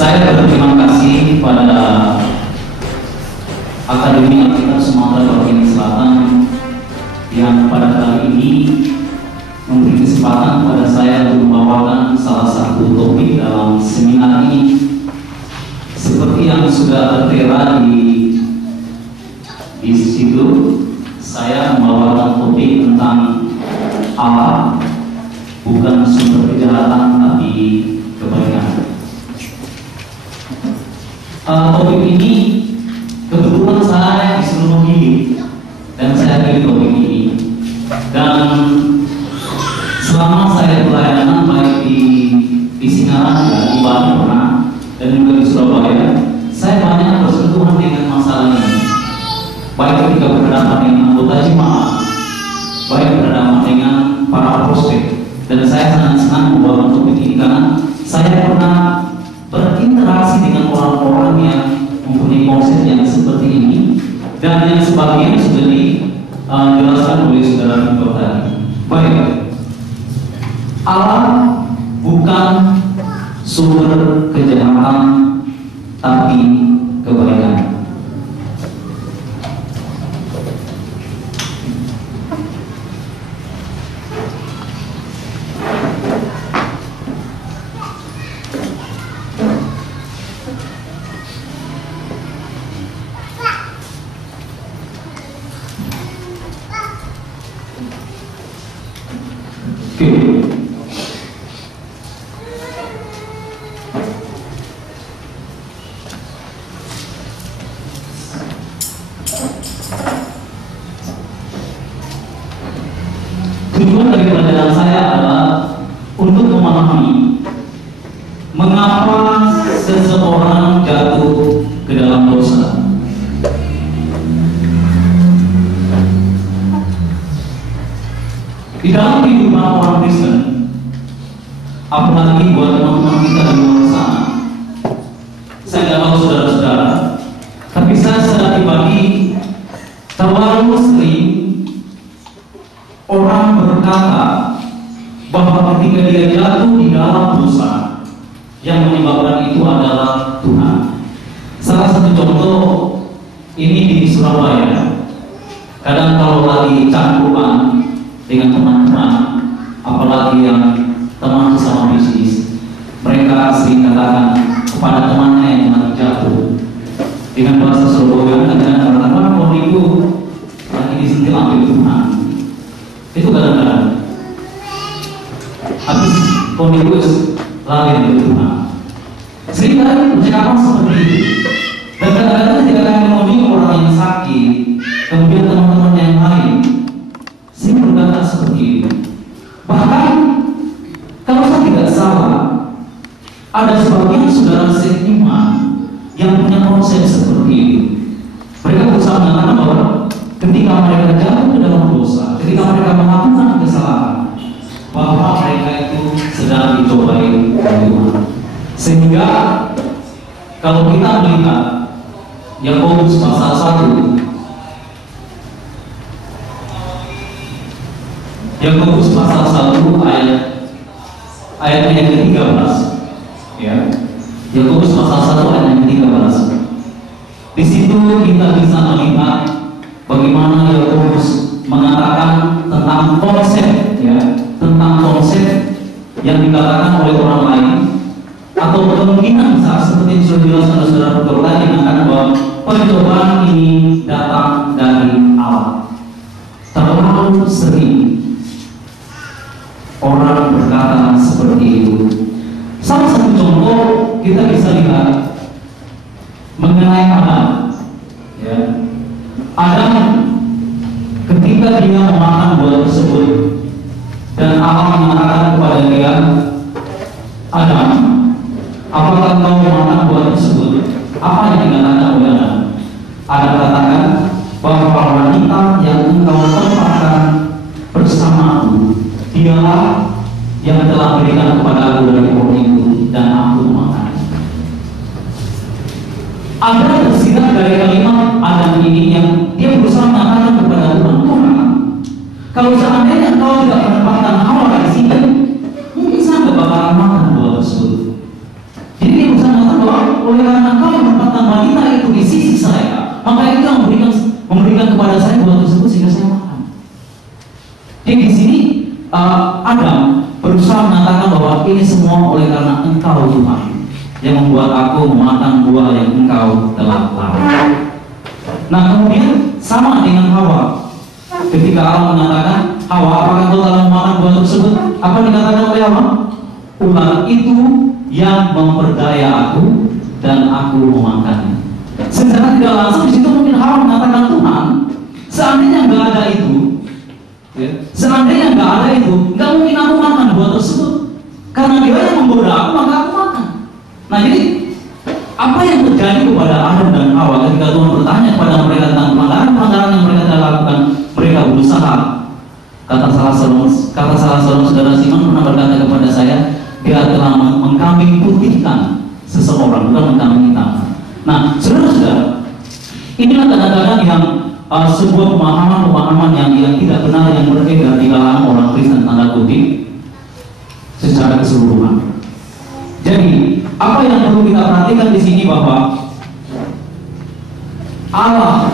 Saya berterima kasih pada Akademi Alkitab Sumatera Bagian Selatan yang pada kali ini memberi kesempatan kepada saya untuk membawakan salah satu topik dalam seminar ini. Seperti yang sudah tertera di situ, saya membawakan topik tentang Allah bukan sumber kejahatan tapi kebaikan. Topik ini kebetulan saya disuruh memilih dan saya pilih topik ini, dan selama saya pelayanan baik di Singaraja, di Bali pernah, dan juga di Surabaya, saya banyak bersentuhan dengan masalah ini, baik ketika berhadapan dengan anggota jemaat, baik berhadapan dengan para prospek. Dan saya sangat senang membawa topik ini karena saya pernah berinteraksi dengan orang-orang yang mempunyai konsep yang seperti ini, dan yang sebagian sudah dijelaskan oleh saudara Victor tadi. Baik, Allah bukan sumber kejahatan tapi kebaikan. Tujuan dari pelajaran saya adalah untuk memahami mengapa seseorang jatuh ke dalam dosa. Di dalam kehidupan orang Kristen, apalagi buat teman-teman kita di luar sana, saya tidak tahu saudara-saudara, tapi saya secara pribadi terlalu sering orang berkata bahwa ketika dia jatuh di dalam dosa, yang menyebabkan itu adalah Tuhan. Salah satu contoh ini di Surabaya. Kadang kalau lagi cangkupan dengan teman-teman, apalagi yang teman sama bisnis, mereka sering katakan kepada temannya yang lagi jatuh dengan bahasa Surabaya, kadang katakan koniku lagi disentil ambil Tuhan. Itu kadang-kadang habis kondisi lari dari Tuhan. Seringkali percakapan seperti itu. Dan kadang-kadang ketika kami mengunjungi orang yang sakit, kemudian teman-teman yang lain sering berkata seperti itu. Bahkan kalau saya tidak salah, ada sebagian saudara seiman yang punya konsep seperti itu. Mereka berusaha mengatakan bahwa ketika mereka jatuh ke dalam dosa, ketika mereka melakukan kesalahan, bahwa mereka itu sedang dicobai oleh Tuhan. Sehingga kalau kita melihat Yakobus pasal 1, Yakobus pasal 1 ayat yang ke-13, ya. Yakobus pasal 1 ayat yang ke-13. Di situ kita bisa melihat bagaimana Yakobus mengatakan tentang konsep, ya, tentang konsep yang dikatakan oleh orang lain, atau kemungkinan besar seperti yang sudah dijelaskan oleh saudara Dr. tadi, mengatakan bahwa pencobaan ini datang dari Allah. Terlalu sering orang berkata seperti itu. Salah satu contoh kita bisa lihat mengenai Adam, ya. Adam ketika dia memakan buah tersebut dan Allah mengatakan kepada dia, Adam, apakah kau memakan buah tersebut? Apa yang dikatakan oleh Adam? Adam katakan bahwa wanita yang engkau tempatkan bersamaku, dialah yang telah berikan kepada aku dari pohon itu dan aku makan. Ada tersirat dari kalimat Adam ini yang dia berusaha mengatakan kepada Tuhan, kalau seandainya kau tidak menempatkan Hawa di sini, mungkin saya tidak bakalan makan buah tersebut. Jadi dia berusaha mengatakan bahwa oleh karena engkau menempatkan wanita itu di sisi saya, maka itu yang memberikan kepada saya buah tersebut sehingga saya makan. Jadi di sini Adam berusaha mengatakan bahwa ini semua oleh karena engkau Tuhan yang membuat aku memakan buah yang engkau telah larang. Nah kemudian sama dengan Hawa, ketika Allah mengatakan, Hawa, apakah kau telah memakan buah tersebut? Apa dikatakan oleh Hawa? Ular itu yang memperdaya aku dan aku memakannya. Secara tidak langsung di situ mungkin Hawa mengatakan, Tuhan, seandainya nggak ada itu, ya, seandainya nggak ada itu, nggak mungkin aku makan buah tersebut. Karena dia yang menggoda aku, maka aku makan. Nah jadi apa yang terjadi kepada Adam dan Hawa ketika Tuhan bertanya kepada mereka tentang pelanggaran yang mereka telah lakukan? Mereka berusaha. Kata salah seorang saudara Simon pernah berkata kepada saya, dia telah mengkambing putihkan seseorang, bukan mengkambing hitamkan. Nah, saudara-saudara, inilah kadang-kadang yang sebuah pemahaman yang tidak benar yang beredar di kalangan orang Kristen tanda kutip secara keseluruhan. Jadi, apa yang perlu kita perhatikan di sini bahwa Allah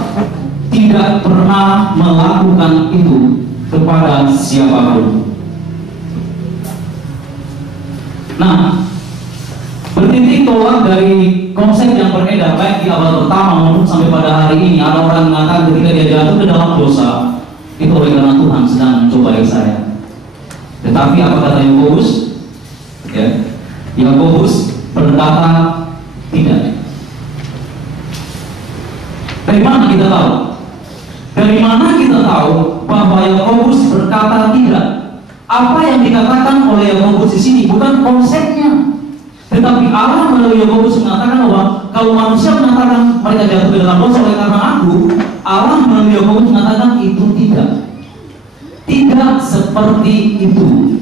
tidak pernah melakukan itu kepada siapapun. Nah, bertitik tolak dari konsep yang beredar baik di abad pertama maupun sampai pada hari ini, ada orang mengatakan ketika dia jatuh ke dalam dosa itu oleh karena Tuhan sedang mencobai saya. Tetapi apa kata Yakobus? Ya, Yakobus berkata tidak. Dari mana kita tahu? Dari mana kita tahu bahwa Yakobus berkata tidak? Apa yang dikatakan oleh Yakobus di sini bukan konsepnya, tetapi Allah melalui Yakobus mengatakan bahwa kalau manusia mengatakan mereka jatuh ke dalam dosa oleh karena aku, Allah melalui Yakobus mengatakan itu tidak seperti itu,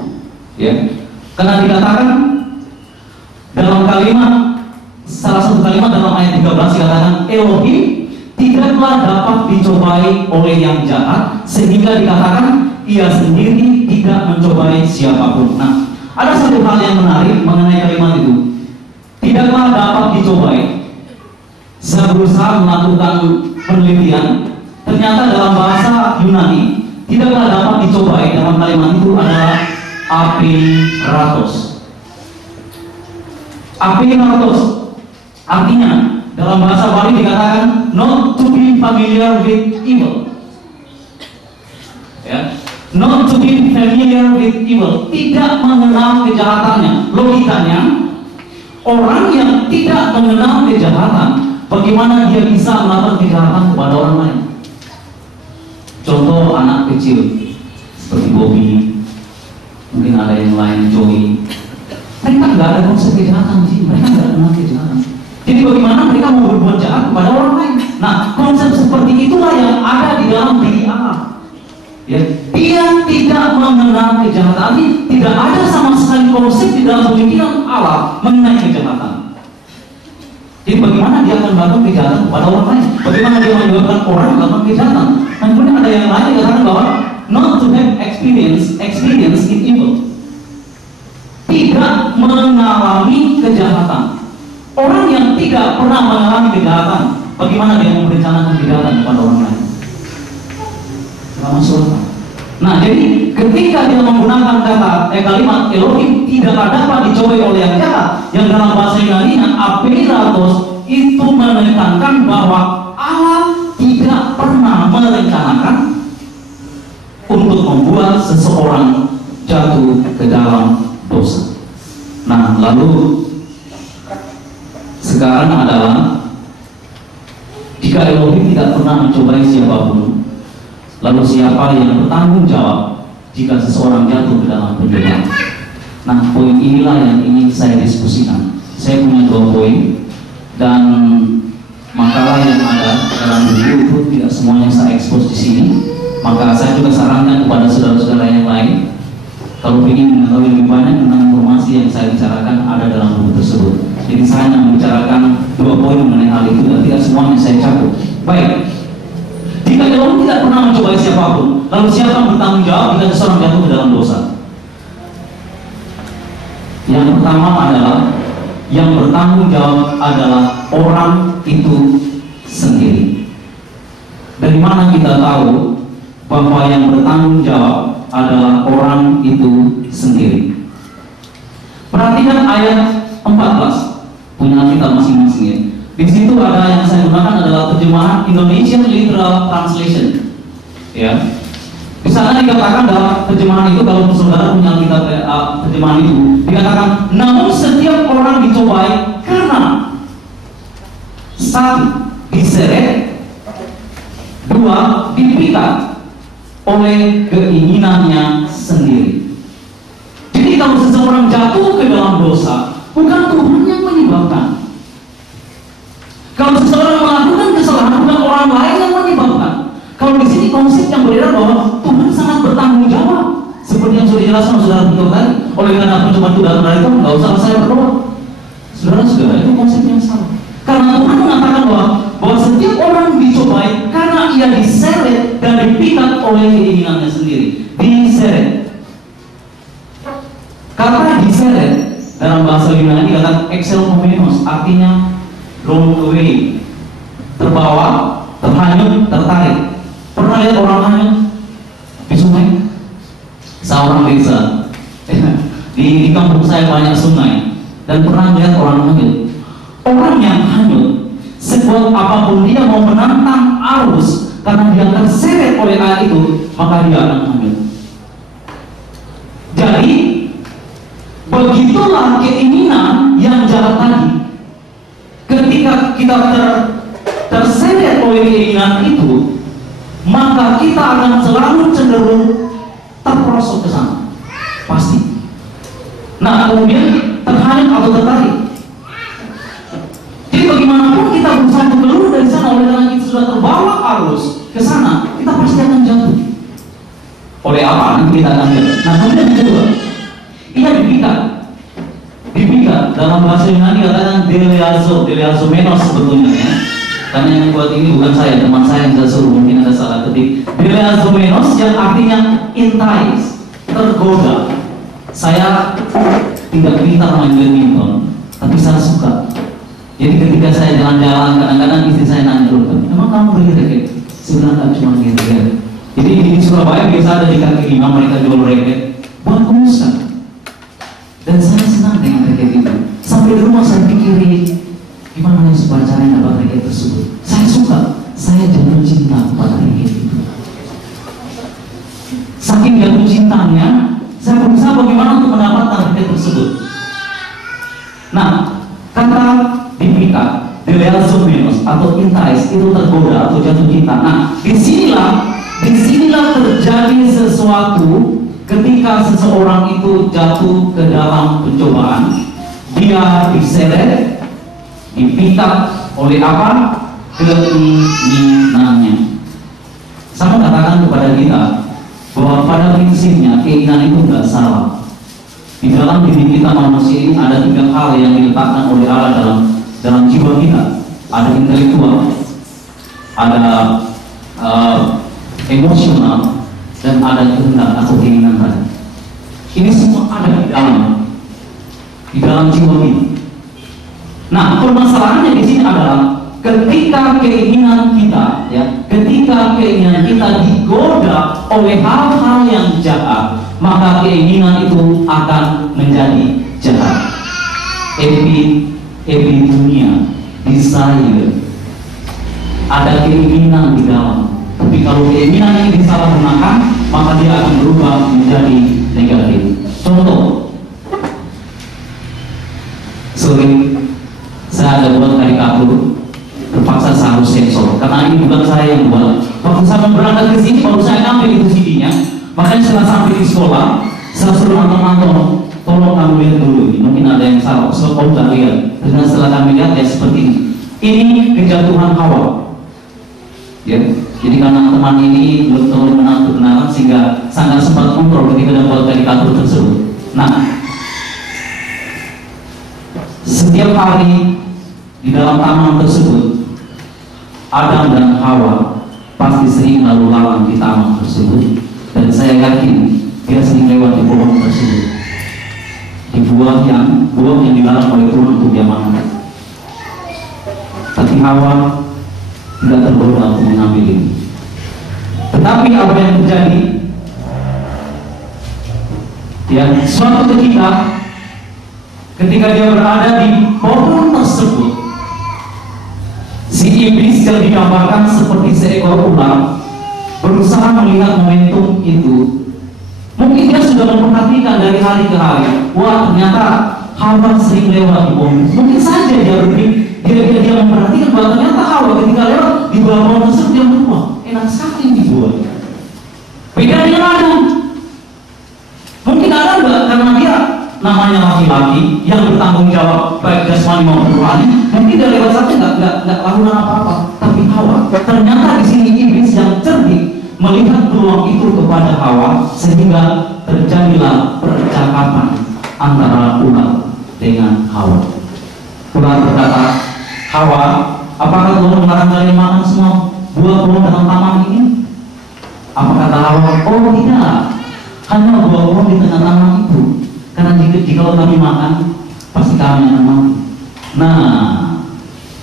ya. Karena dikatakan dalam kalimat, salah satu kalimat dalam ayat 13 dikatakan Elohim tidaklah dapat dicobai oleh yang jahat, sehingga dikatakan ia sendiri tidak mencobai siapapun. Nah, ada satu hal yang menarik mengenai kalimat itu. Tidaklah dapat dicobai. Saya berusaha melakukan penelitian, ternyata dalam bahasa Yunani tidaklah dapat dicobai dalam kalimat itu adalah apiratos. Apiratos artinya dalam bahasa Bali dikatakan not to be familiar with evil. Ya, not to be familiar with evil, tidak mengenal kejahatannya. Logikanya, orang yang tidak mengenal kejahatan, bagaimana dia bisa melakukan kejahatan kepada orang lain? Contoh anak kecil seperti Bobby, mungkin ada yang lain, Joey. Mereka nggak ada konsep kejahatan sih, mereka nggak kenal kejahatan. Jadi bagaimana mereka mau berbuat jahat kepada orang lain? Nah, konsep seperti itulah yang ada di dalam diri Allah. Ya, dia tidak mengenal kejahatan, tidak ada sama sekali konsep di dalam pemikiran Allah mengenai kejahatan. Jadi bagaimana dia akan melakukan kejahatan kepada orang lain? Bagaimana dia menyebabkan orang melakukan kejahatan? Dan kemudian ada yang lain yang katakan bahwa not to have experience in evil, tidak mengalami kejahatan. Orang yang tidak pernah mengalami kejahatan, bagaimana dia merencanakan kejahatan kepada orang lain? Tidak masuk akal. Nah, jadi ketika dia menggunakan kalimat Elohim tidak dapat dicobai oleh yang jahat, yang dalam bahasa Yunani apiratos, itu menekankan bahwa Allah tidak pernah merencanakan untuk membuat seseorang jatuh ke dalam dosa. Nah, lalu sekarang adalah jika Elohim tidak pernah mencobai siapapun, lalu siapa yang bertanggung jawab jika seseorang jatuh ke dalam pencobaan? Nah, poin inilah yang ingin saya diskusikan. Saya punya 2 poin, dan makalah yang ada dalam buku itu tidak semuanya saya ekspos di sini. Maka saya juga sarankan kepada saudara-saudara yang lain, kalau ingin mengetahui lebih banyak tentang informasi yang saya bicarakan ada dalam buku tersebut. Jadi saya hanya membicarakan 2 poin mengenai hal itu dan tidak semuanya saya cakup. Baik, jika Elohim tidak pernah mencobai siapapun, lalu siapa yang bertanggung jawab jika seseorang jatuh ke dalam dosa? Yang pertama adalah yang bertanggung jawab adalah orang itu sendiri. Dari mana kita tahu bahwa yang bertanggung jawab adalah orang itu sendiri? Perhatikan ayat 14, punya kita masing-masing ya. Di situ ada yang saya gunakan adalah terjemahan Indonesian Literal Translation. Ya. Di sana dikatakan dalam terjemahan itu, kalau saudara punya kita terjemahan itu, dikatakan, namun setiap orang dicobai karena satu, diseret, dua, dipikat oleh keinginannya sendiri. Jadi kalau seseorang jatuh ke dalam dosa, bukan Tuhan yang menyebabkan. Kalau seseorang melakukan kesalahan, bukan orang lain yang menyebabkan. Kalau di sini konsep yang beredar bahwa Tuhan sangat bertanggung jawab, seperti yang sudah dijelaskan saudara Tito tadi. Oleh karena pencobaan itu datang dari Tuhan, nggak usah saya berdoa. Saudara-saudara, itu konsep yang sama. Karena Tuhan mengatakan bahwa setiap orang dicobai karena ia diseret dan dipikat oleh keinginannya sendiri. Diseret. Kata diseret dalam bahasa Yunani dikatakan exelpomenos, artinya blown away, terbawa, terhanyut, tertarik. Pernah lihat orang hanyut di sungai? Seorang desa di kampung saya banyak sungai, dan pernah lihat orang hanyut. Orang yang hanyut, sekuat apapun dia mau menantang arus, karena dia terseret oleh air itu, maka dia akan hanyut. Jadi begitulah keinginan yang jahat tadi. Ketika kita terseret oleh keinginan itu, maka kita akan selalu cenderung terperosok ke sana, pasti. Nah, kemudian terhanyut atau tertarik. Jadi bagaimanapun kita berusaha untuk keluar dari sana, oleh karena kita sudah terbawa arus ke sana, kita pasti akan jatuh. Oleh apa? Nanti kita akan lihat. Nah, kemudian yang kedua, ia dipikat. Dipikat dalam bahasa Yunani katakan deleazomenos sebetulnya ya. Karena yang buat ini bukan saya, teman saya yang saya suruh, mungkin ada salah ketik. Deleazomenos yang artinya entice, tergoda. Saya tidak pintar main badminton, tapi saya suka. Jadi ketika saya jalan-jalan, kadang-kadang istri saya nanya dulu, emang kamu beli raket? Saya bilang tak cuma raket. Jadi di Surabaya biasa ada di kaki lima mereka jual raket, bagus kan? Dan saya senang dengan raket itu. Sampai di rumah saya pikirin, gimana nih supaya caranya dapat raket tersebut. Saya suka, saya jatuh cinta kepada raket itu. Saking jatuh cintanya, saya berusaha bagaimana untuk mendapatkan raket tersebut. Nah, kata dipikat, deleazomenos atau entice itu tergoda atau jatuh cinta. Nah, disinilah terjadi sesuatu ketika seseorang itu jatuh ke dalam pencobaan. Dia diseret, dipikat oleh apa? Keinginannya. Saya katakan kepada kita bahwa pada prinsipnya keinginan itu tidak salah. Di dalam diri kita manusia ini ada tiga hal yang diletakkan oleh Allah dalam jiwa kita. Ada intelektual, ada emosional, dan ada kehendak atau keinginan tadi. Ini semua ada di dalam jiwa kita. Nah, permasalahannya di sini adalah ketika keinginan kita digoda oleh hal-hal yang jahat, maka keinginan itu akan menjadi jahat. Epidunia, desire, ada keinginan di dalam. Tapi kalau keinginan ini disalahgunakan, maka dia akan berubah menjadi negatif. Contoh, saya ada buat karikatur, terpaksa saya harus sensor karena ini bukan saya yang buat. Waktu saya berangkat ke sini, baru saya ngambil itu CD-nya. Makanya setelah sampai di sekolah, saya suruh nonton, tolong kamu lihat dulu, mungkin ada yang salah. So, kamu tak lihat. Dan setelah kami lihat ya seperti ini. Ini kejatuhan Hawa. Ya, jadi karena teman ini belum tahu kebenaran sehingga sangat sempat kontrol ketika dapat karikatur tersebut. Nah, setiap hari di dalam taman tersebut, Adam dan Hawa pasti sering lalu lalang di taman tersebut, dan saya yakin dia sering lewat di pohon tersebut. di buah yang dilarang oleh Tuhan untuk dia makan. Tapi Hawa tidak tergoda untuk mengambil ini. Tetapi apa yang terjadi? Ya, suatu ketika dia berada di pohon tersebut, si iblis yang digambarkan seperti seekor ular berusaha melihat momentum itu. Mungkin dia sudah memperhatikan dari hari ke hari. Wah, ternyata Hawa sering lewat di pohon. Mungkin saja dia memperhatikan bahwa ternyata Hawa ketika lewat di bawah pohon tersebut dia berbuah. Enak sekali dibuat. Beda dengan Adam. Mungkin Adam enggak, karena dia namanya laki-laki yang bertanggung jawab baik jasmani maupun rohani. Mungkin dia lewat saja enggak lakukan apa-apa. Tapi Hawa, ternyata di sini iblis yang cerdik melihat peluang itu kepada Hawa, sehingga terjadilah percakapan antara ular dengan Hawa. Ular berkata, Hawa, apakah Tuhan melarang kalian makan semua buah-buah dalam taman ini? Apa kata Hawa? Oh tidak, hanya buah-buah di tengah taman itu. Karena jika kami makan, pasti kami akan mati. Nah,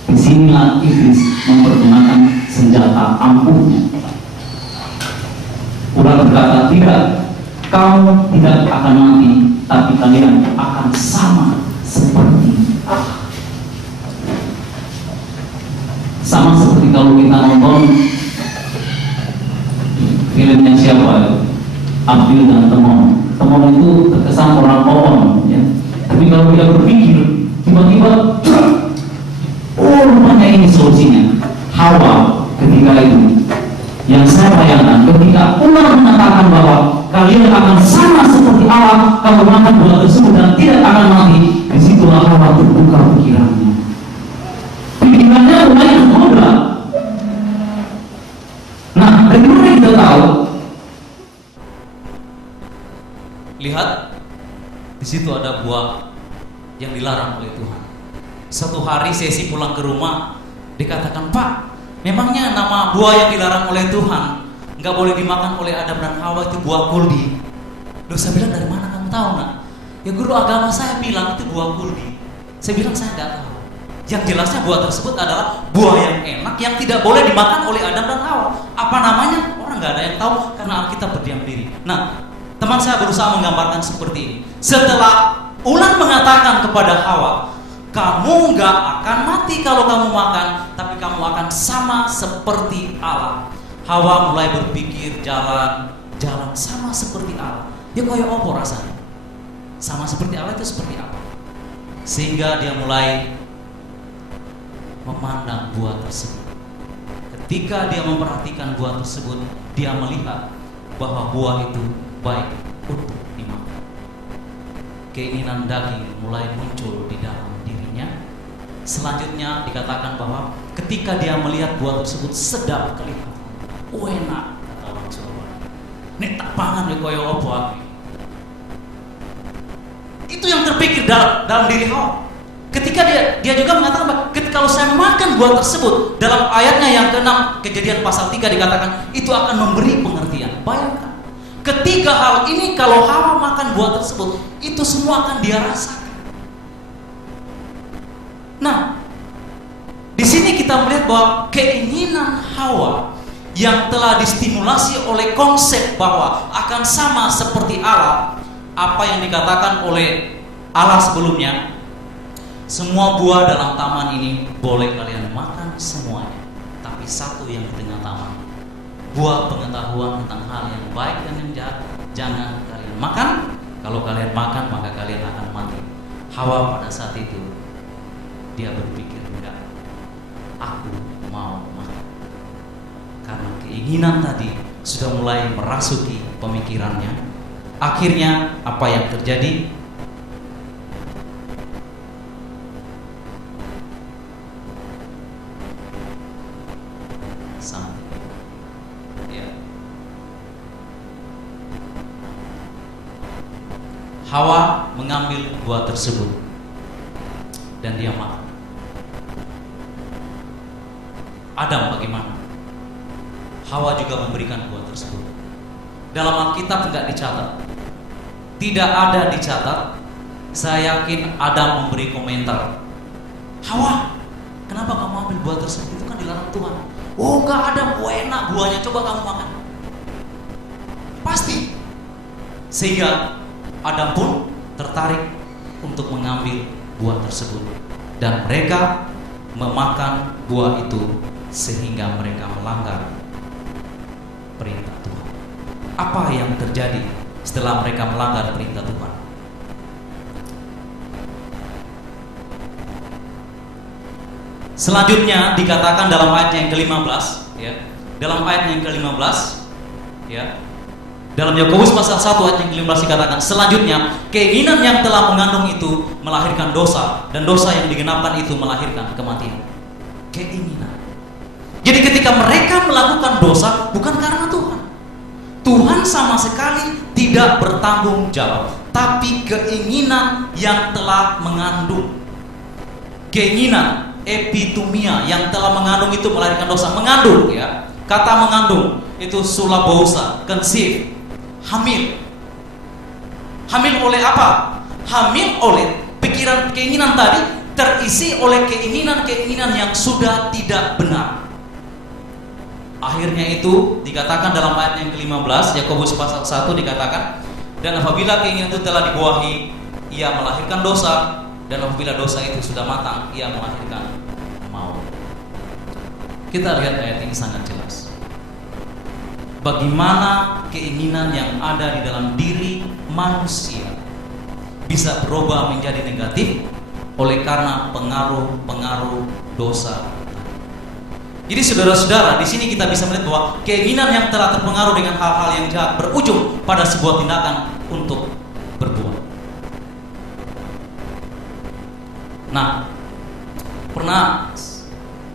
disinilah iblis mempergunakan senjata ampuhnya. Ular berkata, tidak, kamu tidak akan mati, tapi kalian akan sama seperti Allah. Sama seperti kalau kita nonton filmnya siapa? Abdul dan Temon. Temon itu terkesan orang pohon, ya. Tapi kalau kita berpikir, tiba-tiba, oh rupanya ini solusinya. Hawa ketika itu, yang saya bayangkan ketika ular mengatakan bahwa kalian akan sama seperti Allah kalau makan buah tersebut dan tidak akan mati, disitulah Hawa terbuka pikirannya. Pikirannya mulai tergoda. Nah, dari mana kita tahu? Lihat, di situ ada buah yang dilarang oleh Tuhan. Satu hari sesi pulang ke rumah, dikatakan, Pak, memangnya nama buah yang dilarang oleh Tuhan nggak boleh dimakan oleh Adam dan Hawa itu buah kuldi. Loh, saya bilang, dari mana kamu tahu, nak? Ya guru agama saya bilang itu buah kuldi. Saya bilang, saya nggak tahu. Yang jelasnya buah tersebut adalah buah yang enak yang tidak boleh dimakan oleh Adam dan Hawa. Apa namanya? Orang nggak ada yang tahu karena Alkitab berdiam diri. Nah, teman saya berusaha menggambarkan seperti ini. Setelah ular mengatakan kepada Hawa, kamu nggak akan mati kalau kamu makan, tapi kamu akan sama seperti Allah. Hawa mulai berpikir, jalan sama seperti Allah. Ya kayak apa rasanya? Sama seperti Allah itu seperti apa? Sehingga dia mulai memandang buah tersebut. Ketika dia memperhatikan buah tersebut, dia melihat bahwa buah itu baik untuk dimakan. Keinginan daging mulai muncul di dalam dirinya. Selanjutnya dikatakan bahwa ketika dia melihat buah tersebut sedap kelihatan, enak, kata orang Jawa. Nek tak pangan ya koyo opo aku. Itu yang terpikir dalam diri Hawa. Ketika dia juga mengatakan bahwa kalau saya makan buah tersebut, dalam ayatnya yang ke-6 Kejadian pasal 3 dikatakan itu akan memberi pengertian. Bayangkan, ketiga hal ini kalau Hawa makan buah tersebut, itu semua akan dia rasakan. Nah, di sini kita melihat bahwa keinginan Hawa yang telah distimulasi oleh konsep bahwa akan sama seperti Allah, apa yang dikatakan oleh Allah sebelumnya, semua buah dalam taman ini boleh kalian makan semuanya, tapi satu yang di tengah taman, buah pengetahuan tentang hal yang baik dan yang jahat, jangan kalian makan. Kalau kalian makan, maka kalian akan mati. Hawa pada saat itu dia berpikir, enggak, aku mau makan. Karena keinginan tadi sudah mulai merasuki pemikirannya. Akhirnya apa yang terjadi? Hawa mengambil buah tersebut dan dia makan. Adam bagaimana? Hawa juga memberikan buah tersebut. Dalam Alkitab tidak dicatat, tidak ada dicatat Saya yakin Adam memberi komentar, Hawa, kenapa kamu ambil buah tersebut? Itu kan dilarang Tuhan. Oh enggak, Adam, enak buahnya, coba kamu makan. Pasti. Sehingga Adam pun tertarik untuk mengambil buah tersebut, dan mereka memakan buah itu sehingga mereka melanggar perintah Tuhan. Apa yang terjadi setelah mereka melanggar perintah Tuhan? Selanjutnya dikatakan dalam ayat yang ke-15, ya. Dalam ayat yang ke-15, ya. Dalam Yakobus pasal 1 ayat yang ke-15 dikatakan, selanjutnya keinginan yang telah mengandung itu melahirkan dosa, dan dosa yang digenapkan itu melahirkan kematian. Keinginan. Jadi ketika mereka melakukan dosa bukan karena Tuhan. Tuhan sama sekali tidak bertanggung jawab, tapi keinginan yang telah mengandung. Keinginan epitumia yang telah mengandung itu melahirkan dosa. Mengandung, ya. Kata mengandung itu sulabousa, conceive, hamil. Hamil oleh apa? Hamil oleh pikiran, keinginan tadi terisi oleh keinginan-keinginan yang sudah tidak benar. Akhirnya itu dikatakan dalam ayat yang ke-15 Yakobus pasal 1 dikatakan, dan apabila keinginan itu telah dibuahi, ia melahirkan dosa, dan apabila dosa itu sudah matang, ia melahirkan maut. Kita lihat ayat ini sangat jelas. Bagaimana keinginan yang ada di dalam diri manusia bisa berubah menjadi negatif oleh karena pengaruh-pengaruh dosa. Jadi saudara-saudara, di sini kita bisa melihat bahwa keinginan yang telah terpengaruh dengan hal-hal yang jahat berujung pada sebuah tindakan untuk berbuat. Nah, pernah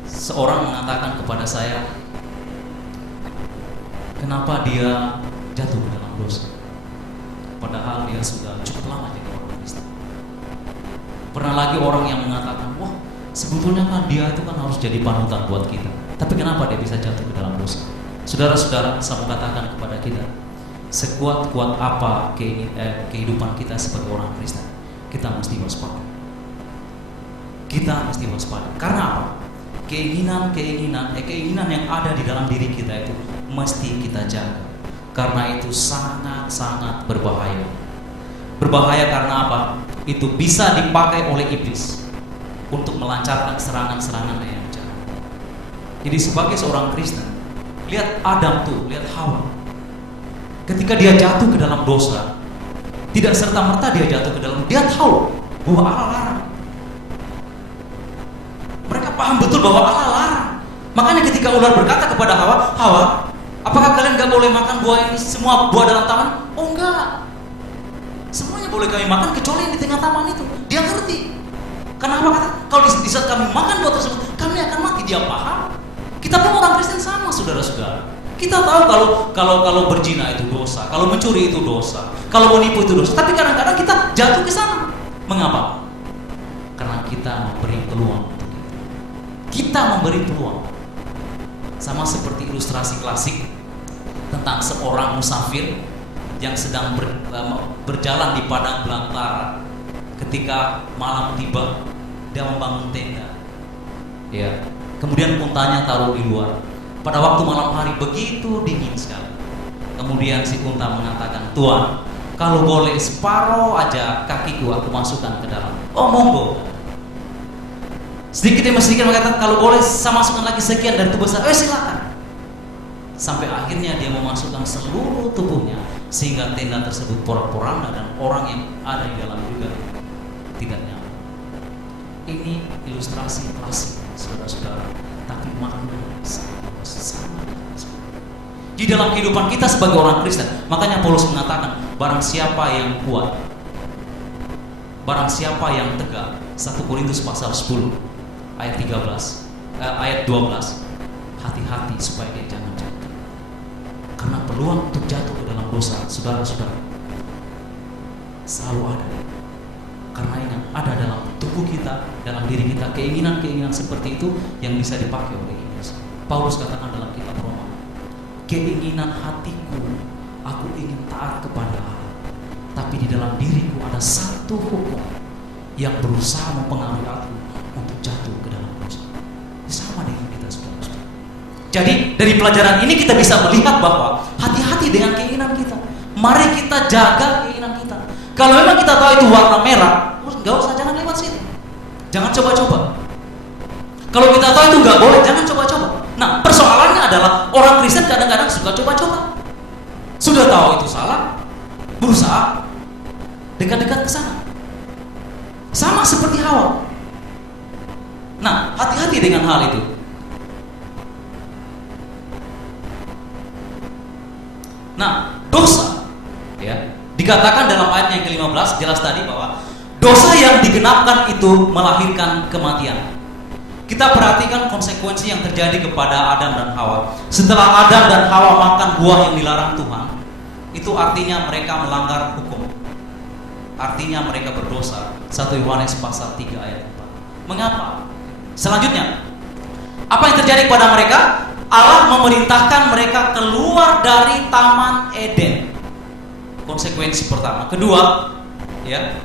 seorang mengatakan kepada saya, kenapa dia jatuh ke dalam dosa, padahal dia sudah cukup lama jadi orang Kristen. Pernah lagi orang yang mengatakan, wah, sebetulnya kan dia itu kan harus jadi panutan buat kita, tapi kenapa dia bisa jatuh ke dalam dosa? Saudara-saudara, saya mau katakan kepada kita, sekuat-kuat apa kehidupan kita sebagai orang Kristen, kita mesti waspada. Kita mesti waspada. Karena apa? Keinginan yang ada di dalam diri kita itu mesti kita jaga. Karena itu sangat-sangat berbahaya. Berbahaya karena apa? Itu bisa dipakai oleh iblis untuk melancarkan serangan-serangan yang jahat. Jadi sebagai seorang Kristen, lihat Adam tuh, lihat Hawa. Ketika dia jatuh ke dalam dosa, tidak serta-merta dia jatuh ke dalam, dia tahu bahwa Allah larang. Mereka paham betul bahwa Allah larang. Makanya ketika ular berkata kepada Hawa, Hawa, apakah kalian gak boleh makan buah ini, semua buah dalam taman? Oh enggak, semuanya boleh kami makan kecuali yang di tengah taman itu. Dia ngerti. Karena apa kata? Kalau di saat kami makan buah tersebut, kami akan mati. Dia paham. Kita pun orang Kristen sama, saudara-saudara. Kita tahu kalau berzina itu dosa, kalau mencuri itu dosa, kalau menipu itu dosa. Tapi kadang-kadang kita jatuh ke sana. Mengapa? Karena kita memberi peluang untuk itu. Kita memberi peluang. Sama seperti ilustrasi klasik tentang seorang musafir yang sedang berjalan di padang belantara. Ketika malam tiba, dia membangun tenda. Ya. Kemudian untanya taruh di luar. Pada waktu malam hari begitu dingin sekali. Kemudian si unta mengatakan, Tuan, kalau boleh separuh aja kakiku aku masukkan ke dalam. Oh monggo. Sedikit demi sedikit mengatakan, kalau boleh saya masukkan lagi sekian dari tubuh saya. Silakan. Sampai akhirnya dia memasukkan seluruh tubuhnya, sehingga tenda tersebut porak-poranda dan orang yang ada di dalam juga tidak nyaman. Ini ilustrasi klasik, saudara-saudara, tapi maknanya sama. Di dalam kehidupan kita sebagai orang Kristen, makanya Paulus mengatakan, barang siapa yang kuat, barang siapa yang tegak. 1 Korintus pasal 10 ayat 12, hati-hati supaya dia jangan jatuh. Karena peluang untuk jatuh ke dalam dosa, saudara-saudara, selalu ada. Karena ingat, ada dalam tubuh kita, dalam diri kita, keinginan-keinginan seperti itu yang bisa dipakai oleh iblis. Paulus katakan dalam kitab Roma, keinginan hatiku, aku ingin taat kepada Allah, tapi di dalam diriku ada satu hukum yang berusaha mempengaruhi aku untuk jatuh ke dalam dosa. Sama dengan kita, saudara-saudara. Jadi dari pelajaran ini kita bisa melihat bahwa hati-hati dengan keinginan kita. Mari kita jaga keinginan kita. Kalau memang kita tahu itu warna merah, nggak usah, jangan lewat situ. Jangan coba-coba. Kalau kita tahu itu nggak boleh, jangan coba-coba. Nah, persoalannya adalah orang Kristen kadang-kadang suka coba-coba. Sudah tahu itu salah, berusaha dekat-dekat ke sana. Sama seperti Hawa. Nah, hati-hati dengan hal itu. Nah, dosa, ya, dikatakan dalam ayat yang ke-15 jelas tadi bahwa dosa yang digenapkan itu melahirkan kematian. Kita perhatikan konsekuensi yang terjadi kepada Adam dan Hawa. Setelah Adam dan Hawa makan buah yang dilarang Tuhan, itu artinya mereka melanggar hukum. Artinya mereka berdosa. 1 Yohanes pasal 3 ayat 4. Mengapa? Selanjutnya, apa yang terjadi kepada mereka? Allah memerintahkan mereka keluar dari Taman Eden. Konsekuensi pertama. Kedua, ya,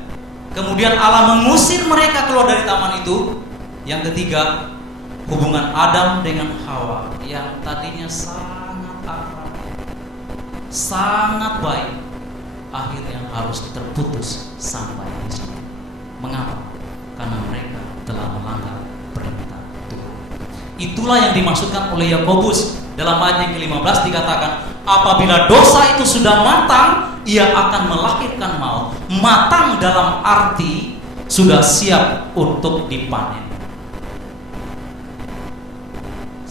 kemudian Allah mengusir mereka keluar dari taman itu. Yang ketiga, hubungan Adam dengan Hawa yang tadinya sangat akrab, sangat baik, akhirnya harus terputus sampai di sini. Mengapa? Karena mereka telah melanggar perintah Tuhan. Itulah yang dimaksudkan oleh Yakobus dalam ayat yang ke-15 dikatakan, apabila dosa itu sudah matang, ia akan melahirkan maut. Matang dalam arti sudah siap untuk dipanen.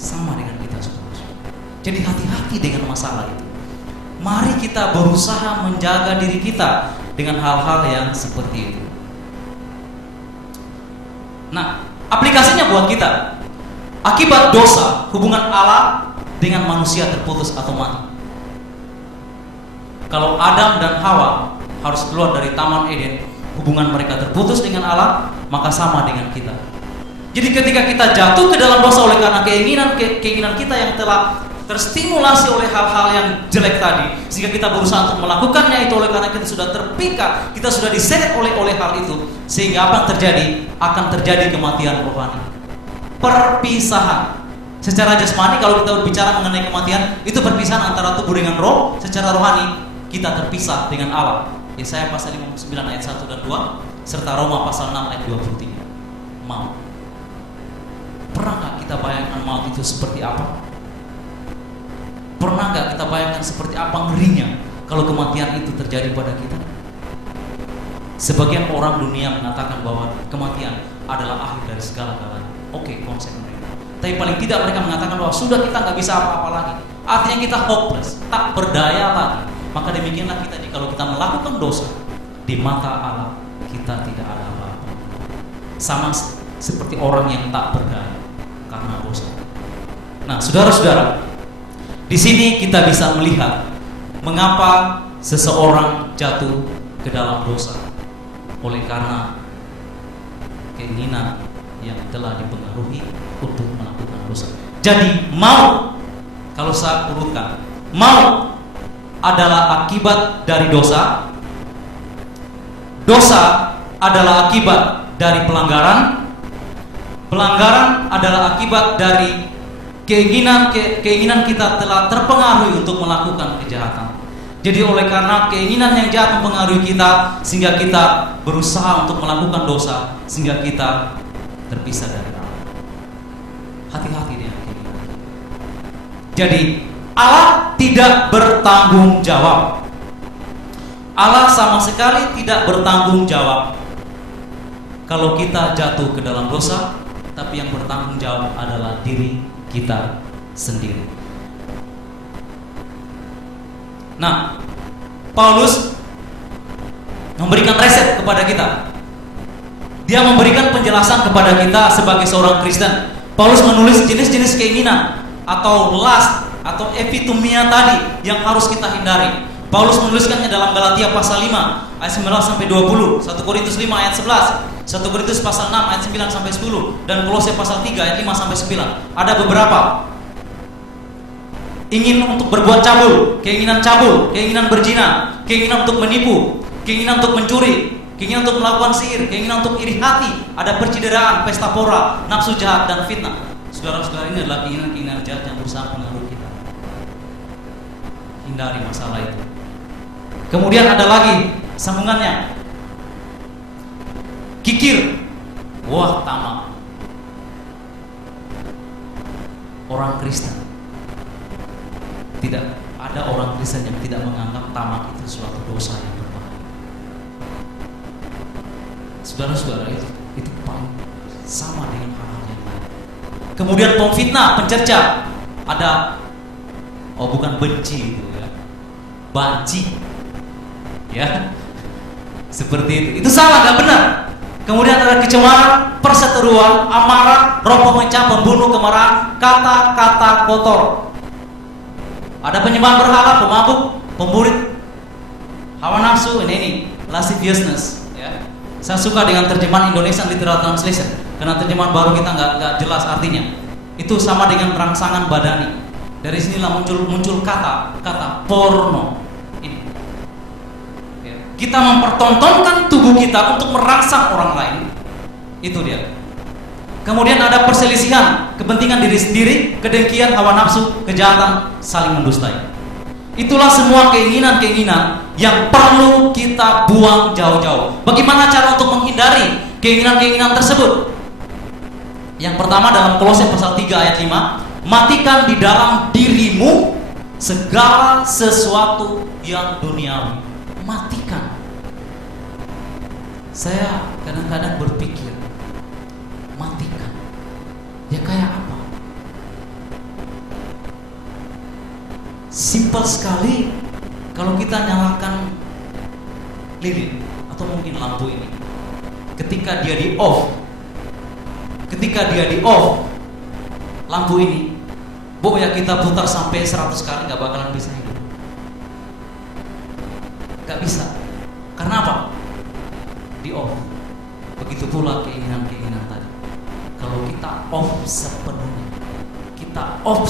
Sama dengan kita, saudara-saudara. Jadi hati-hati dengan masalah itu. Mari kita berusaha menjaga diri kita dengan hal-hal yang seperti itu. Nah, aplikasinya buat kita. Akibat dosa, hubungan Allah dengan manusia terputus atau mati. Kalau Adam dan Hawa harus keluar dari Taman Eden, hubungan mereka terputus dengan Allah, maka sama dengan kita. Jadi ketika kita jatuh ke dalam dosa oleh karena keinginan kita yang telah terstimulasi oleh hal-hal yang jelek tadi, sehingga kita berusaha untuk melakukannya itu oleh karena kita sudah terpikat, kita sudah diseret oleh hal itu, sehingga apa yang terjadi? Akan terjadi kematian rohani, perpisahan. Secara jasmani kalau kita berbicara mengenai kematian, itu perpisahan antara tubuh dengan roh. Secara rohani kita terpisah dengan Allah. Yesaya pasal 59 ayat 1 dan 2 serta Roma pasal 6 ayat 23. Maut. Pernah gak kita bayangkan maut itu seperti apa? Pernah gak kita bayangkan seperti apa ngerinya kalau kematian itu terjadi pada kita? Sebagian orang dunia mengatakan bahwa kematian adalah akhir dari segala-galanya. Oke, konsep mereka. Tapi paling tidak mereka mengatakan bahwa sudah kita gak bisa apa-apa lagi. Artinya kita hopeless, tak berdaya lagi. Maka demikianlah kita kalau kita melakukan dosa, di mata Allah kita tidak ada apa-apa. Sama seperti orang yang tak berdaya karena dosa. Nah, saudara-saudara, di sini kita bisa melihat mengapa seseorang jatuh ke dalam dosa oleh karena keinginan yang telah dipengaruhi untuk melakukan dosa. Jadi maut, kalau saya urutkan, maut adalah akibat dari dosa. Dosa adalah akibat dari pelanggaran. Pelanggaran adalah akibat dari keinginan kita telah terpengaruhi untuk melakukan kejahatan. Jadi oleh karena keinginan yang jahat mempengaruhi kita, sehingga kita berusaha untuk melakukan dosa, sehingga kita terpisah dari Allah. Hati-hati dengan keinginan. Jadi Allah tidak bertanggung jawab. Allah sama sekali tidak bertanggung jawab kalau kita jatuh ke dalam dosa. Tapi yang bertanggung jawab adalah diri kita sendiri. Nah, Paulus memberikan resep kepada kita. Dia memberikan penjelasan kepada kita sebagai seorang Kristen. Paulus menulis jenis-jenis keinginan atau lust atau epitomia tadi yang harus kita hindari. Paulus menuliskannya dalam Galatia pasal 5 ayat 19 sampai 20, 1 Korintus 5 ayat 11, 1 Korintus pasal 6 ayat 9 sampai 10, dan Kolose pasal 3 ayat 5 sampai 9. Ada beberapa. Ingin untuk berbuat cabul, keinginan berzina, keinginan untuk menipu, keinginan untuk mencuri, keinginan untuk melakukan sihir, keinginan untuk iri hati, ada percideraan, pesta pora, nafsu jahat dan fitnah. Saudara-saudara, ini adalah keinginan-keinginan jahat yang berusaha mengaruhi kita. Hindari masalah itu. Kemudian ada lagi sambungannya, kikir, wah tamak. Orang Kristen, tidak ada orang Kristen yang tidak menganggap tamak itu suatu dosa yang berbahaya. Saudara-saudara, itu paling sama dengan hal-hal yang lain. Kemudian pemfitnah, pencerca, ada bukan benci itu ya, banci, ya, seperti itu salah, nggak benar. Kemudian ada kecemaran, perseteruan, amarah, roh pemecah, pembunuh, kemarahan, kata-kata kotor. Ada penyembah berhala, pemabuk, pemburit, hawa nafsu, ini lasciviousness. Ya. Saya suka dengan terjemahan Indonesian Literal Translation karena terjemahan baru kita nggak jelas artinya. Itu sama dengan rangsangan badani. Dari sinilah muncul kata porno. Kita mempertontonkan tubuh kita untuk merangsang orang lain. Itu dia. Kemudian ada perselisihan, kepentingan diri sendiri, kedengkian, hawa nafsu, kejahatan, saling mendustai. Itulah semua keinginan-keinginan yang perlu kita buang jauh-jauh. Bagaimana cara untuk menghindari keinginan-keinginan tersebut? Yang pertama dalam Kolose pasal 3 ayat 5, matikan di dalam dirimu segala sesuatu yang duniawi. Matikan. Saya kadang-kadang berpikir, matikan, ya kayak apa? Simpel sekali. Kalau kita nyalakan lilin atau mungkin lampu ini, ketika dia di off lampu ini, ya kita putar sampai 100 kali nggak bakalan bisa hidup. Gak bisa. Karena apa? Di off. Begitu pula keinginan-keinginan tadi. Kalau kita off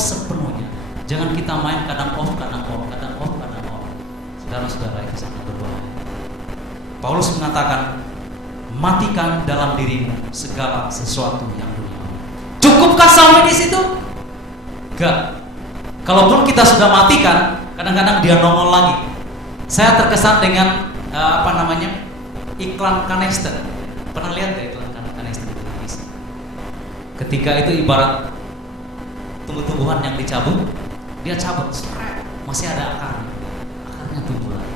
sepenuhnya, jangan kita main kadang off. Saudara-saudara, itu sangat berbahaya. Paulus mengatakan, matikan dalam dirimu segala sesuatu yang duniawi. Cukupkah sampai di situ? Gak. Kalaupun kita sudah matikan, kadang-kadang dia nongol lagi. Saya terkesan dengan iklan kanister. Pernah lihat ya iklan kanister di televisi? Ketika itu ibarat tumbuh-tumbuhan yang dicabut, dia cabut, masih ada akarnya tumbuh lagi.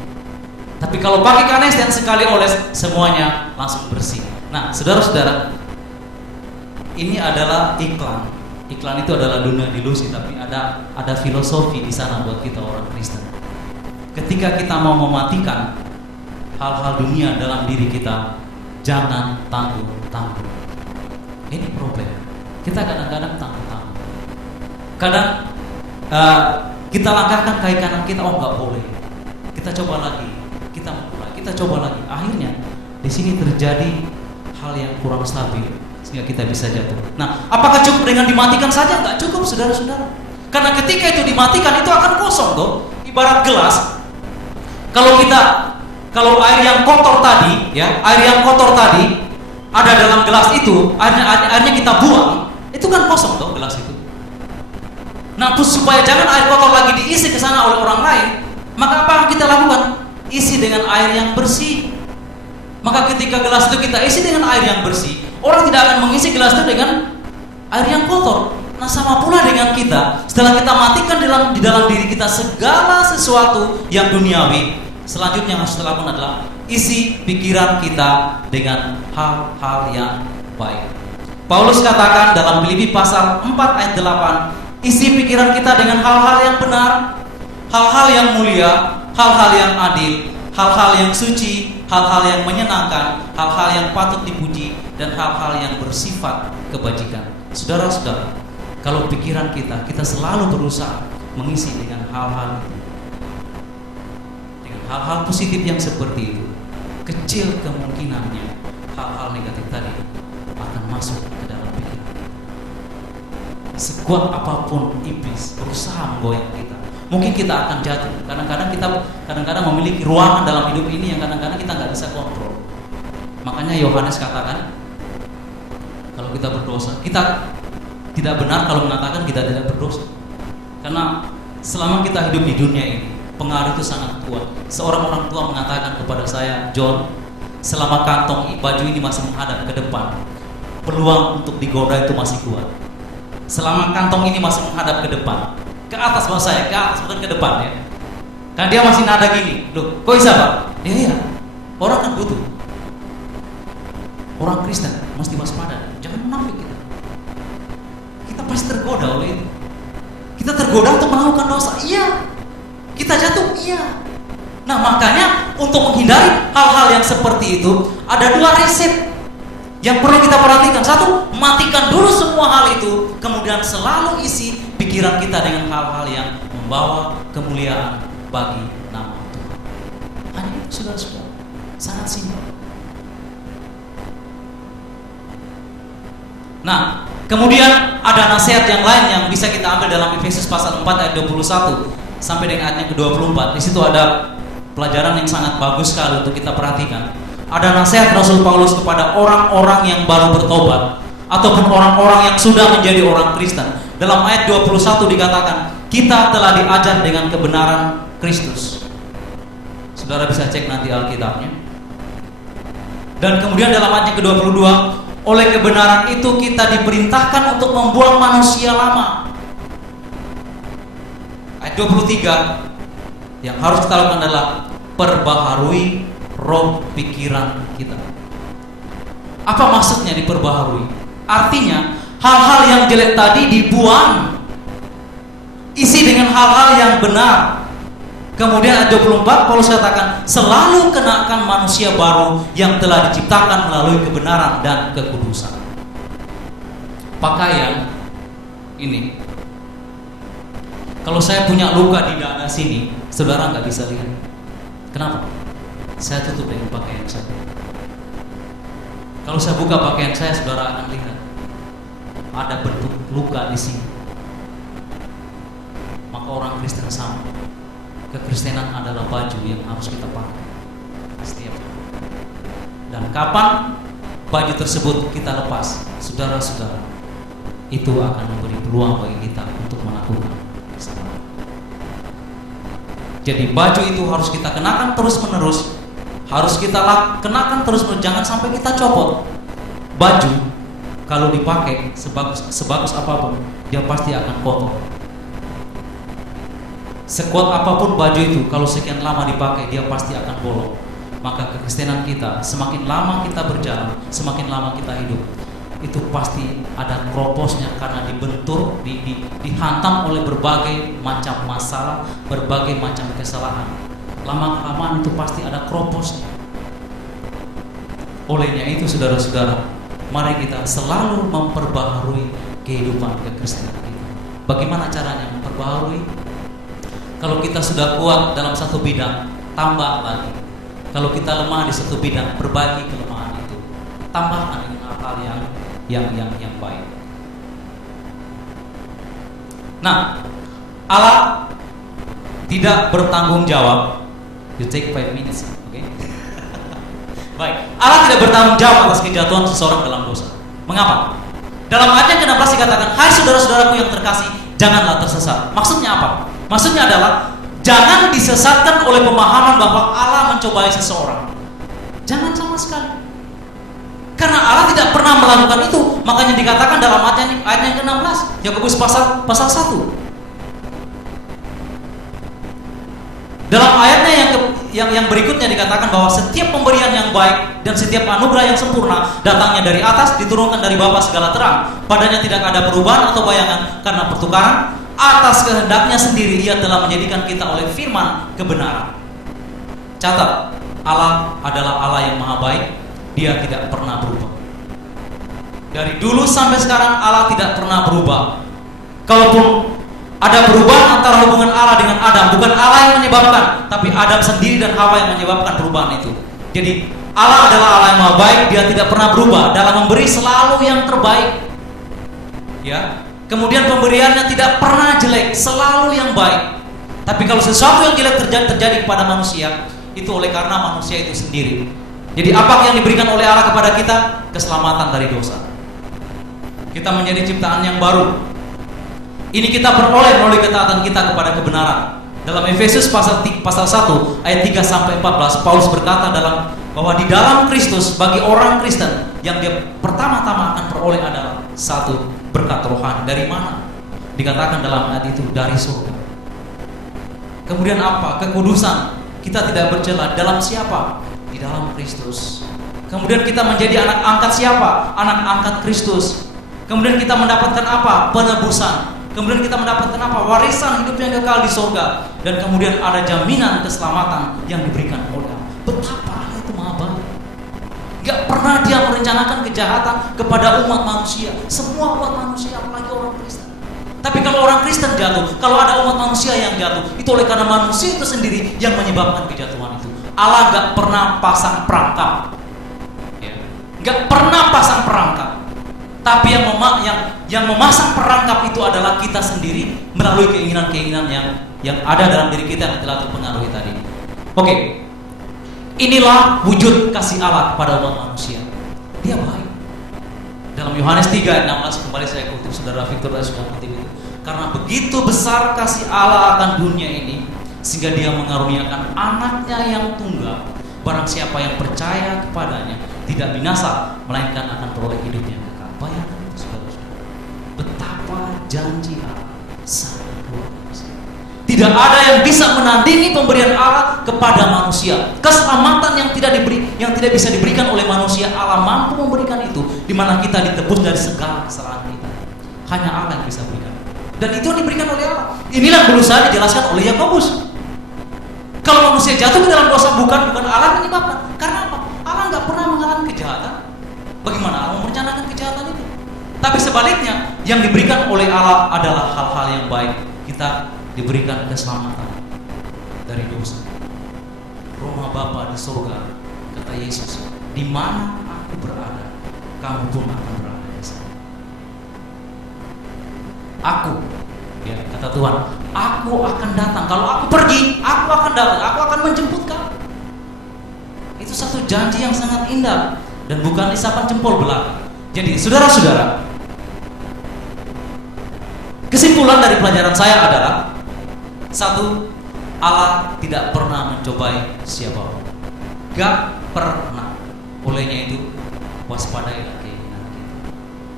Tapi kalau pakai kanister sekali oles, semuanya langsung bersih. Nah, saudara-saudara, ini adalah iklan. Iklan itu adalah dunia delusi, tapi ada filosofi di sana buat kita orang Kristen. Ketika kita mau mematikan hal-hal dunia dalam diri kita, jangan tanggung-tanggung. Ini problem. Kita kadang-kadang tanggung-tanggung. Kadang kita langkahkan kaki kanan kita, nggak boleh. Kita coba lagi, kita coba lagi. Akhirnya di sini terjadi hal yang kurang stabil sehingga kita bisa jatuh. Nah, apakah cukup dengan dimatikan saja? Nggak cukup, saudara-saudara. Karena ketika itu dimatikan itu akan kosong toh. Ibarat gelas. Kalau air yang kotor tadi ada dalam gelas itu, airnya kita buang, itu kan kosong toh gelas itu. Nah, supaya jangan air kotor lagi diisi ke sana oleh orang lain, maka apa yang kita lakukan? Isi dengan air yang bersih. Maka ketika gelas itu kita isi dengan air yang bersih, orang tidak akan mengisi gelas itu dengan air yang kotor. Nah, sama pula dengan kita. Setelah kita matikan di dalam diri kita segala sesuatu yang duniawi, selanjutnya yang harus kita lakukan adalah isi pikiran kita dengan hal-hal yang baik. Paulus katakan dalam Filipi pasal 4 ayat 8, isi pikiran kita dengan hal-hal yang benar, hal-hal yang mulia, hal-hal yang adil, hal-hal yang suci, hal-hal yang menyenangkan, hal-hal yang patut dipuji, dan hal-hal yang bersifat kebajikan. Saudara-saudara, kalau pikiran kita selalu berusaha mengisi dengan hal-hal itu, dengan hal-hal positif yang seperti itu, kecil kemungkinannya hal-hal negatif tadi akan masuk ke dalam pikiran. Sekuat apapun iblis berusaha menggoyang kita, mungkin kita akan jatuh. Kadang-kadang memiliki ruangan dalam hidup ini yang kadang-kadang kita nggak bisa kontrol. Makanya Yohanes katakan, kalau kita berdosa, kita tidak benar kalau mengatakan kita tidak berdosa. Karena selama kita hidup di dunia ini, pengaruh itu sangat kuat. Seorang orang tua mengatakan kepada saya, John, selama kantong baju ini masih menghadap ke depan, peluang untuk digoda itu masih kuat. Selama kantong ini masih menghadap ke depan, ke atas bahasa saya, ke atas bukan ke depan ya. Karena dia masih nada gini, loh, kok bisa Pak? Iya, orang kan butuh. Orang Kristen mesti waspada, jangan munafik kita. Kita pasti tergoda oleh itu. Kita tergoda untuk melakukan dosa, iya. Kita jatuh, iya. Nah makanya untuk menghindari hal-hal yang seperti itu, ada 2 resep yang perlu kita perhatikan. Satu, matikan dulu semua hal itu, kemudian selalu isi pikiran kita dengan hal-hal yang membawa kemuliaan bagi nama Tuhan. Hanya itu, saudara-saudara, sangat simpel. Nah, kemudian ada nasihat yang lain yang bisa kita ambil dalam Efesus pasal 4 ayat 21 sampai dengan ayatnya ke-24. Di situ ada pelajaran yang sangat bagus sekali untuk kita perhatikan. Ada nasihat Rasul Paulus kepada orang-orang yang baru bertobat ataupun orang-orang yang sudah menjadi orang Kristen. Dalam ayat 21 dikatakan, kita telah diajar dengan kebenaran Kristus. Saudara bisa cek nanti Alkitabnya. Dan kemudian dalam ayat ke-22, oleh kebenaran itu kita diperintahkan untuk membuang manusia lama. Ayat 23, yang harus kita lakukan adalah perbaharui roh pikiran kita. Apa maksudnya diperbaharui? Artinya hal-hal yang jelek tadi dibuang, isi dengan hal-hal yang benar. Kemudian ayat 24 Paulus katakan, selalu kenakan manusia baru yang telah diciptakan melalui kebenaran dan kekudusan. Pakaian ini, kalau saya punya luka di dada sini, saudara nggak bisa lihat. Kenapa? Saya tutup dengan pakaian saya. Kalau saya buka pakaian saya, saudara akan lihat ada bentuk luka di sini. Maka orang Kristen sama. Kekristenan adalah baju yang harus kita pakai setiap hari. Dan kapan baju tersebut kita lepas, saudara-saudara, itu akan memberi peluang bagi kita untuk melakukan kesalahan. Jadi baju itu harus kita kenakan terus-menerus, harus kita kenakan terus-menerus, jangan sampai kita copot. Baju kalau dipakai sebagus apapun, dia pasti akan kotor. Sekuat apapun baju itu, kalau sekian lama dipakai, dia pasti akan bolong. Maka kekristenan kita, semakin lama kita berjalan, semakin lama kita hidup, itu pasti ada kroposnya karena dibentur, dihantam oleh berbagai macam masalah, berbagai macam kesalahan. Lama-kelamaan itu pasti ada kroposnya. Olehnya itu, saudara-saudara, mari kita selalu memperbaharui kehidupan kekristenan kita. Bagaimana caranya memperbaharui? Kalau kita sudah kuat dalam satu bidang, tambah lagi. Kalau kita lemah di satu bidang, berbagi kelemahan itu. Tambahkan dengan hal-hal yang baik. Nah, Allah tidak bertanggung jawab. You take 5 minutes, oke? Baik. Allah tidak bertanggung jawab atas kejatuhan seseorang dalam dosa. Mengapa? Dalam ayat yang ke-16 dikatakan, hai saudara-saudaraku yang terkasih, janganlah tersesat. Maksudnya apa? Maksudnya adalah jangan disesatkan oleh pemahaman bahwa Allah mencobai seseorang. Jangan sama sekali. Karena Allah tidak pernah melakukan itu. Makanya dikatakan dalam ayat yang ke-16, Yakobus pasal 1. Dalam ayatnya yang berikutnya dikatakan bahwa setiap pemberian yang baik dan setiap anugerah yang sempurna datangnya dari atas, diturunkan dari Bapa segala terang. Padanya tidak ada perubahan atau bayangan karena pertukaran. Atas kehendaknya sendiri Ia telah menjadikan kita oleh firman kebenaran. Catat, Allah adalah Allah yang maha baik. Dia tidak pernah berubah. Dari dulu sampai sekarang Allah tidak pernah berubah. Kalaupun ada perubahan antara hubungan Allah dengan Adam, bukan Allah yang menyebabkan, tapi Adam sendiri dan Hawa yang menyebabkan perubahan itu. Jadi Allah adalah Allah yang maha baik. Dia tidak pernah berubah dalam memberi, selalu yang terbaik. Ya. Kemudian pemberiannya tidak pernah jelek, selalu yang baik. Tapi kalau sesuatu yang jelek terjadi kepada manusia, itu oleh karena manusia itu sendiri. Jadi apa yang diberikan oleh Allah kepada kita? Keselamatan dari dosa. Kita menjadi ciptaan yang baru. Ini kita peroleh melalui ketaatan kita kepada kebenaran. Dalam Efesus pasal 1 ayat 3 sampai 14, Paulus berkata bahwa di dalam Kristus bagi orang Kristen yang dia pertama-tama akan peroleh adalah satu berkat rohani. Dari mana? Dikatakan dalam ayat itu dari surga. Kemudian apa? Kekudusan. Kita tidak bercela dalam siapa? Di dalam Kristus. Kemudian kita menjadi anak angkat siapa? Anak angkat Kristus. Kemudian kita mendapatkan apa? Penebusan. Kemudian kita mendapatkan apa? Warisan hidup yang kekal di surga. Dan kemudian ada jaminan keselamatan yang diberikan oleh Allah. Betapa Allah itu maha baik. Gak pernah dia merencanakan kejahatan kepada umat manusia. Semua umat manusia, apalagi orang Kristen. Tapi kalau orang Kristen jatuh, kalau ada umat manusia yang jatuh, itu oleh karena manusia itu sendiri yang menyebabkan kejatuhan itu. Allah gak pernah pasang perangkap, gak pernah pasang perangkap. Tapi yang memasang perangkap itu adalah kita sendiri melalui keinginan-keinginan yang ada dalam diri kita yang telah terpengaruhi tadi. Oke, inilah wujud kasih Allah kepada umat manusia. Dia baik. Dalam Yohanes 3 ayat 16, kembali saya kutip, saudara Victor sudah kutip itu. Karena begitu besar kasih Allah akan dunia ini, sehingga dia mengaruniakan anaknya yang tunggal. Barang siapa yang percaya kepadanya tidak binasa, melainkan akan beroleh hidup yang kekal. Bayangkan itu, saudara-saudara, betapa janji Allah sangat luar biasa. Tidak ada yang bisa menandingi pemberian Allah kepada manusia. Keselamatan yang tidak bisa diberikan oleh manusia, Allah mampu memberikan itu, di mana kita ditebus dari segala kesalahan kita. Hanya Allah yang bisa berikan. Dan itu yang diberikan oleh Allah. Inilah yang berusaha dijelaskan oleh Yakobus. Kalau manusia jatuh ke dalam dosa, bukan Allah menyebabkan. Karena apa? Allah nggak pernah mengalami kejahatan. Bagaimana Allah merencanakan kejahatan itu? Tapi sebaliknya, yang diberikan oleh Allah adalah hal-hal yang baik. Kita diberikan keselamatan dari dosa. Rumah Bapa di surga, kata Yesus, di mana aku berada, kamu pun akan berada di sana. Aku, ya kata Tuhan, aku akan datang. Kalau aku pergi, aku akan datang. Aku akan menjemput kamu. Itu satu janji yang sangat indah dan bukan isapan jempol belaka. Jadi, saudara-saudara, kesimpulan dari pelajaran saya adalah satu, Allah tidak pernah mencobai siapapun. Gak pernah. Olehnya itu, waspadailah keinginan kita.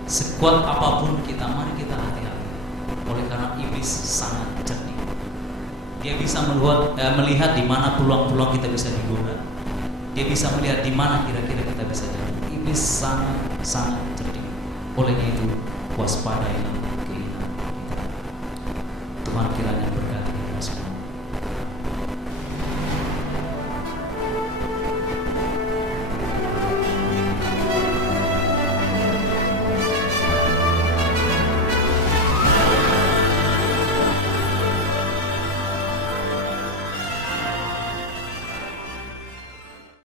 Sekuat apapun kita, mari kita hati-hati. Oleh karena iblis sangat cerdik. Dia bisa melihat di mana peluang-peluang kita bisa digoda. Dia bisa melihat di mana kira-kira kita bisa jatuh. Iblis sangat cerdik. Olehnya itu, waspadailah keinginan kita. Tuhan kiranya